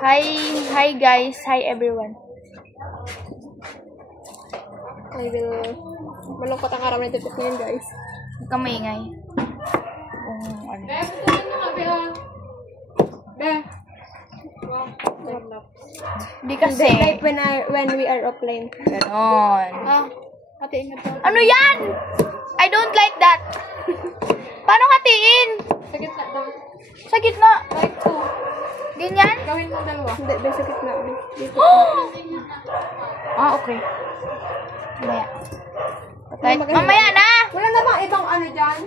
Hi guys. Hi everyone. I will... Malungkot ang araw na ito ngayon, guys. Huwag kang maingay. Hindi kasi. Like when we are offline. Ganon. Hatiin na to. Ano yan? I don't like that. Paano hatiin? Sa gitna daw. Sa gitna. Like two. Ganyan? Gawin mo dalawa. Hindi, sa gitna. Dito. Okay. Mamaya na. Wala namang ibang ano dyan.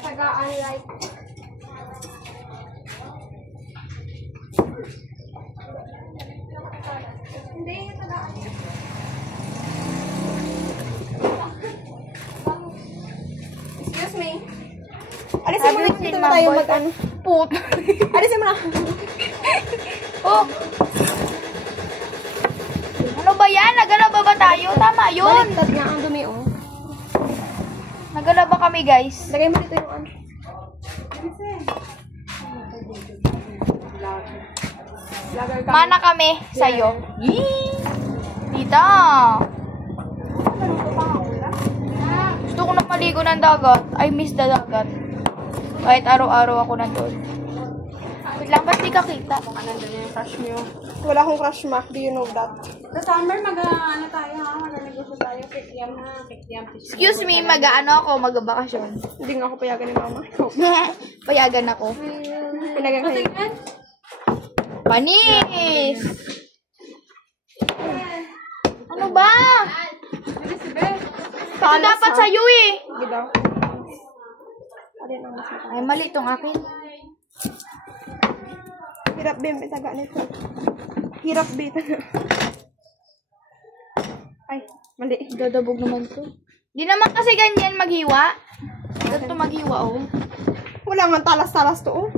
Tagaan like. Hindi, tagaan. Excuse me. Alisin mo na dito na tayo mag-ano. Put. Alisin mo na. Oh. Ano ba yan? Nagalaba ba tayo? Tama yun. Baliktad nga ang dumi, oh. Nagalaba kami, guys. Lagay mo dito yung ano. Mana kami sa'yo. Yee! Tita. Gusto ko na maligo ng dagat. I miss the dagat. Kahit araw-araw ako nandun. Wait lang, ba't di ka kita? Nandun yung crush mo. Wala akong crush, ma. Do you know that? Sa summer, ano tayo, ha? Mag-negosyo tayo. Kikiam na. Excuse me, mag-ano ako, mag-bakasyon. Hindi nga ako payagan ni mama. Payagan ako. Pinagan kayo. Panis! Ano ba? Ito dapat sa'yo eh. Hindi daw. Ay, mali itong akin. Hirap din, taga nito. Hirap din. Ay, mali. Dadabog naman to. Di naman kasi ganyan maghiwa. Ganito maghiwa, oh. Wala nga talas-talas to, oh.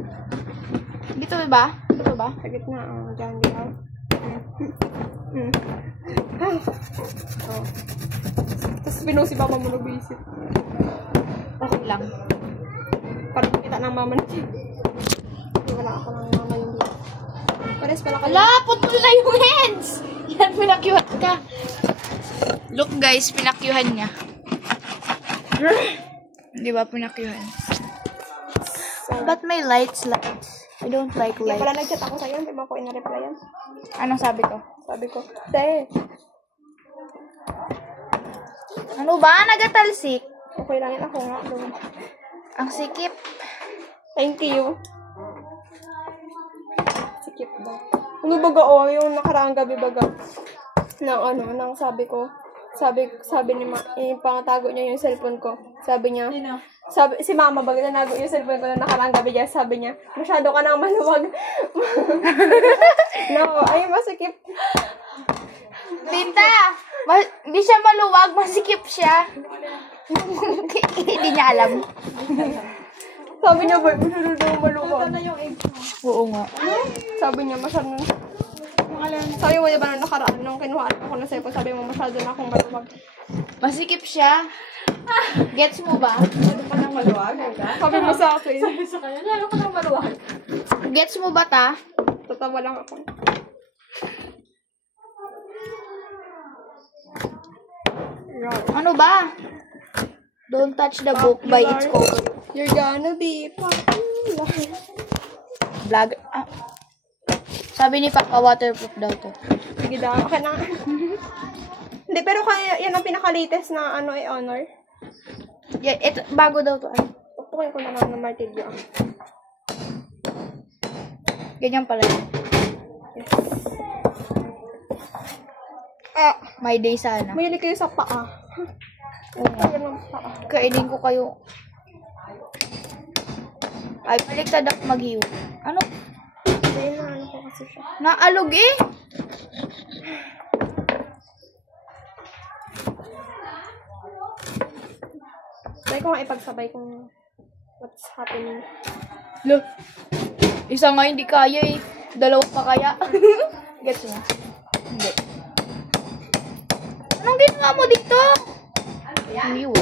Dito ba? Dito ba? Sa gitna, oh. Diyan, diyan. Oh. Tapos pinusi pa mama mo nag-iisip. Okay lang. Parang kita ng mama na siya. Wala ako ng mama yung dito. Pares pala kayo. Ala, putol na yung hands! Yan, pinakyuhan ka. Look guys, pinakyuhan niya. Di ba, pinakyuhan? But my lights. I don't like Kaya lights. pala nag-chat ako sa'yo, hindi mo ako ina-replyan. Anong sabi ko? Sabi ko, Te, Ano ba? Nagatalsik. okay lang yun ako nga. Doon. Ang sikip. Thank you. Sikip ba? Ano baga, oh, yung nakaraang gabi baga. Nang sabi ko, sabi ni pangatago niya yung cellphone ko. Sabi niya, si mama baga nanago yung cellphone ko na nakaraang gabi niya. Sabi niya, masyado ka nang maluwag. No, ay masikip. Tinta! Hindi siya maluwag, masikip siya. Hindi niya alam. Sabi niya, ba, masyado daw maluwag. Oo nga. Sabi niya, masyado na. Sabi mo, diba, nung nakaraan, nung kinuhaan ako ng cellphone, sabi mo, masyado na akong maluwag. Masikip siya. Gets mo ba? Masyado ka nang maluwag? Sabi mo sa akin. Sabi sa kanya, lalo ka nang maluwag. Gets mo ba ta? Tatawa lang ako. Ano ba? Don't touch the book by its cover. You're gonna be popular. Vlog. Sabi ni Papa, waterproof daw to. Sige daw. Okay na. Hindi, pero kaya yan ang pinaka-latest na honor. Yeah, ito, bago daw to. Ay, Tupukin ko na lang ng martilyo. ganyan pala yun. My day sana. Mahilig kayo sa paa. Kaya ng paa. Kainin ko kayo. Ay, baliktad ako mag-iw. Ano? Hindi na, ano ko kasi siya. Naalog eh. Try ko nga ipagsabay kung what's happening. Look. Isa nga hindi kaya eh. Dalawa pa kaya. Gets mo? Hindi. Anong ginawa mo dito? Ano?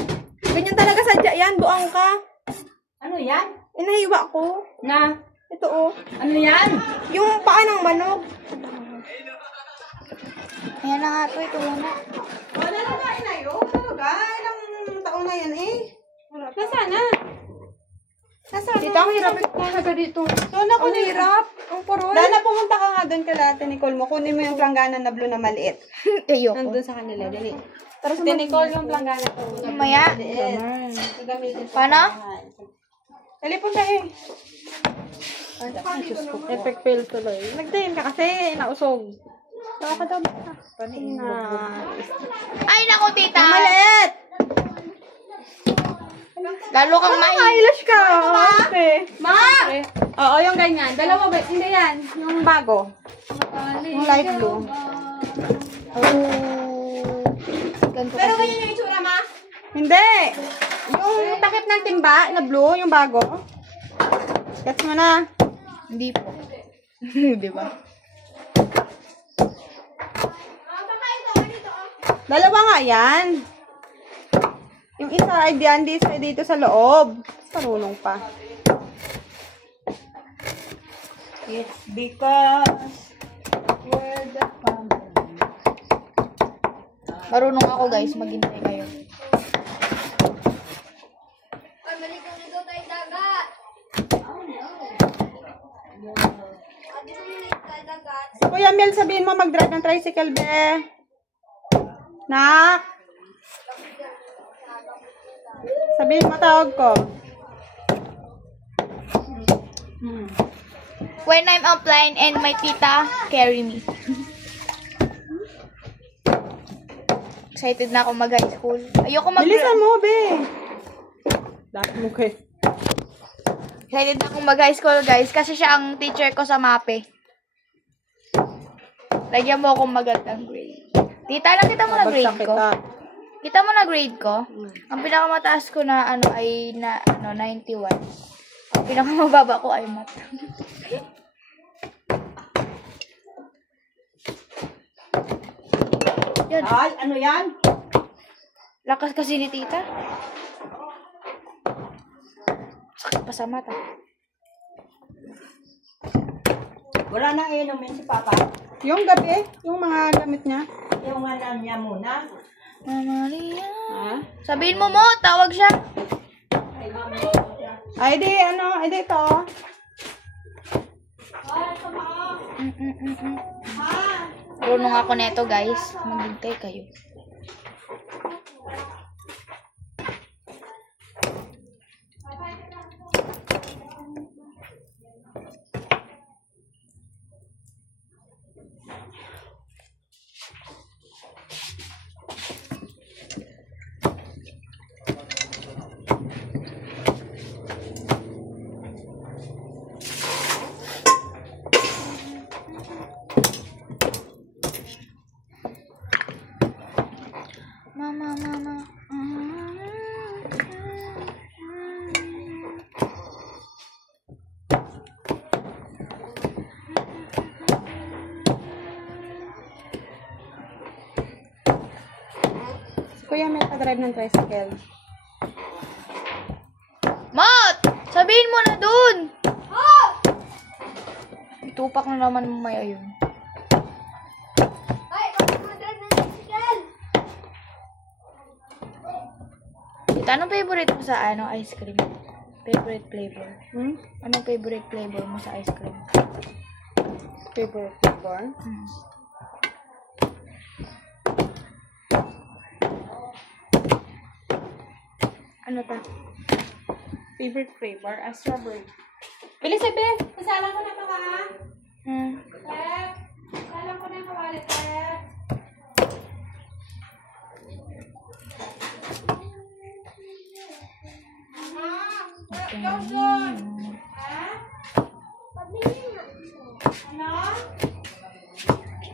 Ganyan talaga sadya yan, buang ka. Ano yan? Inahiwa ko. Na? Ito oh. Ano yan? Yung paa ng manok. Ayan na nga to, ito muna. Wala na kain na yun. Ano ga? Ilang taon na yan eh. Nasaan na? Nasaan Tita, ang hirap Taga dito. Doon ako Ang hirap. Ang parol. Dana, pumunta ka nga doon kala Ate Nicole mo. Kunin mo yung planggana na blue na maliit. Ayoko. Nandun sa kanila. Dali. Tara sa Ate Nicole yung planggana ko. Mamaya. Maliit. Gagamitin sa Paano? bahay. Dali po siya eh. Epic fail tuloy. Nagdayin ka kasi. Nausog. Tawa ka daw. Ay, naku, tita. Maliit! Lalo kang mai. Eyelash ka. Ate. Ma! Oo, yung ganyan. Dalawa ba? Hindi yan. Yung bago. Yung light blue. Oh. Ganito Pero kasi. ganyan yung itsura, ma? Hindi. Yung takip ng timba na blue, yung bago. Gets mo na. Hindi po. Di ba? Dalawa nga yan. Yung isa ay diyan, dito sa loob. Parunong pa. It's because we're the family. Marunong ako, guys. Maghintay kayo. Si Kuya Mel, sabihin mo mag-drive ng tricycle, be. Nak. Sabihin mo tawag ko. When I'm offline and my tita carry me. Excited na ako mag-high school. Ayoko Bilisan mo, be. Dahil mo kayo. Excited na akong mag-high school, guys. Kasi siya ang teacher ko sa MAPE. Lagyan mo akong magandang grade. Tita, lang kita mo na grade ko. Kita mo na grade ko? Ang pinakamataas ko na ano ay na 91. Ang pinakamababa ko ay math. Yan. Ay, ano yan? Lakas kasi ni tita. Sakit pa sa mata. Wala nang inumin si Papa. Yung gabi, yung mga gamit niya. Yung alam niya muna. Mama Maria. Ha? Sabihin mo mo, tawag siya. Ay, di, ano, ay, di ito. Marunong ako neto, guys. Maghintay kayo. Mama. Si Kuya may pa-drive ng tricycle. Mat! Sabihin mo na dun! Tupak na naman mamaya yun. Tita, anong favorite mo sa ice cream? Favorite flavor? Anong favorite flavor mo sa ice cream? Favorite flavor? Ano ta? Favorite flavor? Strawberry. Bilis, Ebe! Kasalan ko na ito, ha? Tep! Kasalan ko na yung kawalit, Tep!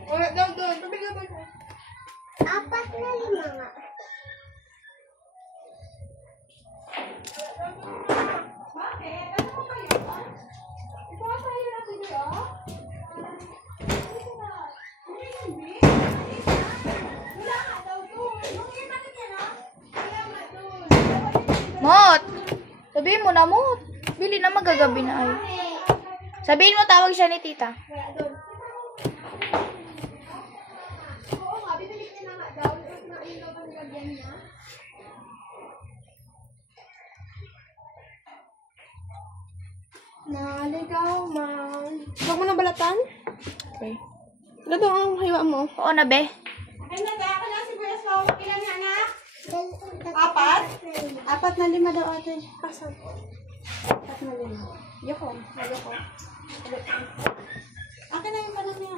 Wala daw doon. Pabili ba? Apat na lima nga. Mot! Sabihin mo na, Mot. Bili na magagabi na ay. Sabihin mo, tawag siya ni tita. Naligaw man. Huwag mo na balatan? Okay. Wala daw ang hayaan mo. Oo na, be. Akin na, ako na si Kuya Slow. Ilan yan, anak? 4? 4 na 5 daw ate. Asan? 4 na 5. Yoko. Yoko. Akin na yung palang niya.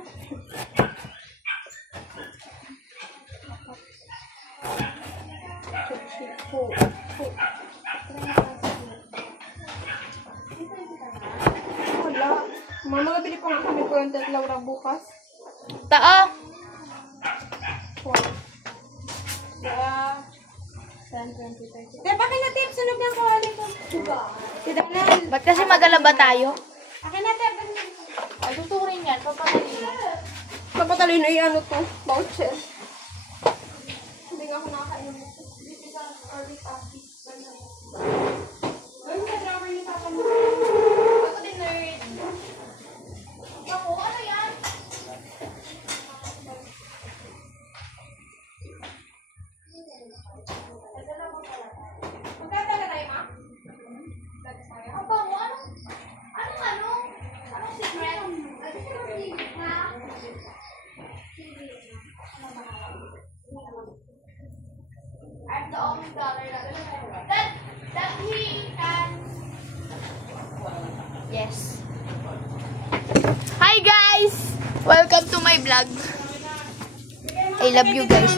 Wala. Mama, nabili pa nga kami ko yung Laura bukas. Tao. Kaya, 10, 20, 30. Tep, akin na, Tep. Sunog ng kawali ko. Tidanan. Ba't kasi magalaba tayo? Akin na, Tep. Ay, tuturin yan. Papatalino. Papatalino yung ano to, voucher. Hindi nga ako nakakain nito. Gawin sa drawer ni Papa mo. Ako din, nerd. Ako, ano yan? Magkataga tayo, ma? Apa mo? Anong secret? I'm the only dollar that he can. Yes. Hi guys! Welcome to my vlog. I love you guys.